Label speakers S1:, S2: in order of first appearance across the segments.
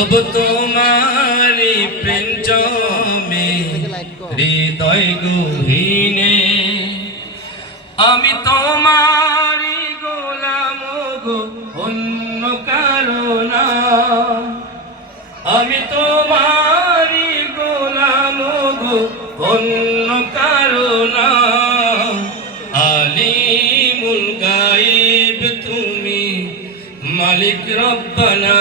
S1: তবু তোমারি প্রেম জমে হৃদয় গহীনে আমি তোমারি গোলাম গো অন্য কারণা আমি তোমারি গোলাম গো অন্য কারণা আলিমুল গাইব তুমি মালিক রব্বানা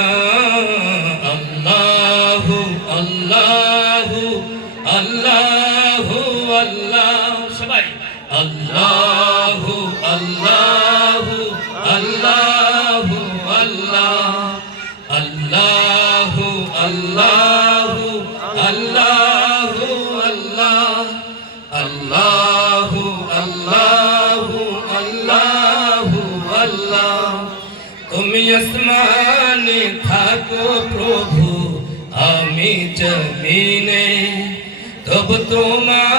S1: আল্লাহু, সবাই। আল্লাহু আল্লাহু আল্লাহু, আল্লাহ। আল্লাহু আল্লাহু আল্লাহু, আল্লাহ। আল্লাহু আল্লাহু আল্লাহু, আল্লাহ। তুমি আসমানে থাকো প্রভু, আমি জমিনে। তব তোমারি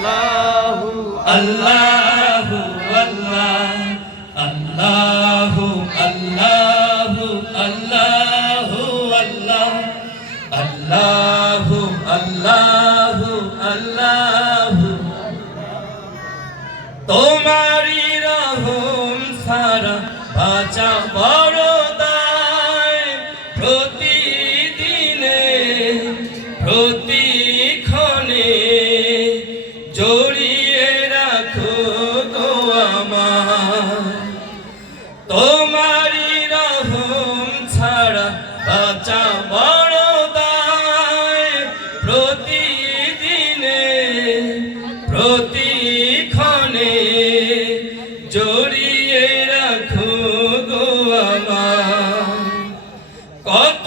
S2: আল্লাহু
S1: আল্লাহু আল্লাহ আল্লাহু আল্লাহু আল্লাহু আল্লাহ আল্লাহু আল্লাহু আল্লাহু তোমারি রহম সারা বাঁচা বড় দায়। প্রতিদিনে প্রতিক্ষণে বাঁচা দায়। জড়িয়ে রাখো গো আমার। কত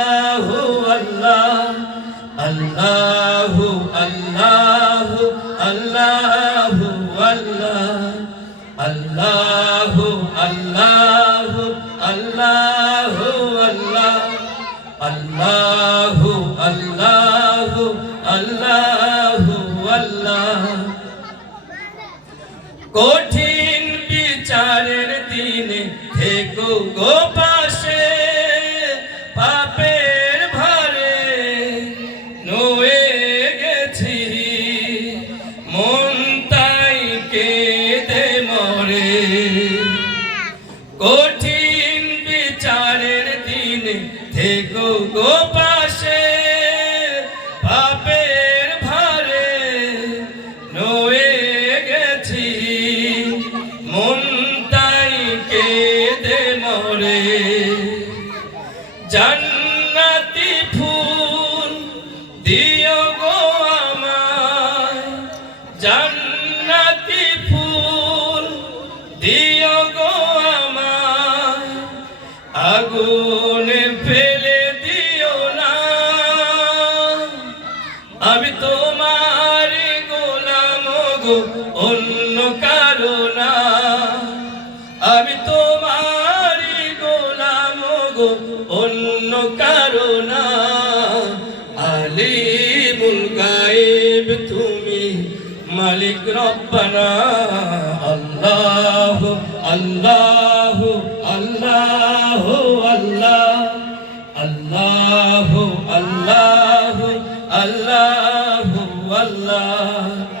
S1: আল্লাহু আল্লাহু আল্লাহু, আল্লাহ। আল্লাহু আল্লাহু আল্লাহু, আল্লাহ। আল্লাহু আল্লাহু আল্লাহু কঠিন বিচারের দিনে থেকো গো থেকো গো পাশে, পাপের ভারে নয়ে গেছি। মন তাই কেঁদে মরে। জান্নাতি ফুল দিও গো আমায়। জান্নাতি ফুল দিও গো আমায়। আগুনে কারও না, আমি তোমার গোলাম গো, অন্য কারও না। আলিমুল গায়েব তুমি মালিক রব্বানা, আল্লাহ আল্লাহ আল্লাহ আল্লাহ আল্লাহ আল্লাহ আল্লাহ আল্লাহ।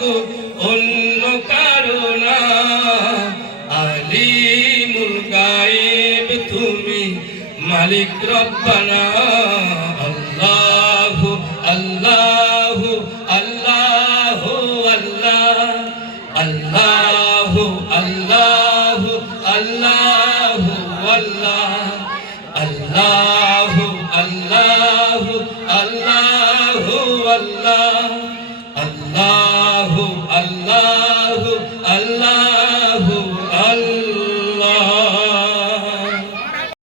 S1: গো অন্য কারণা আলিমুল গায়েব তুমি মালিক রব্বানা। আল্লাহ আল্লাহ।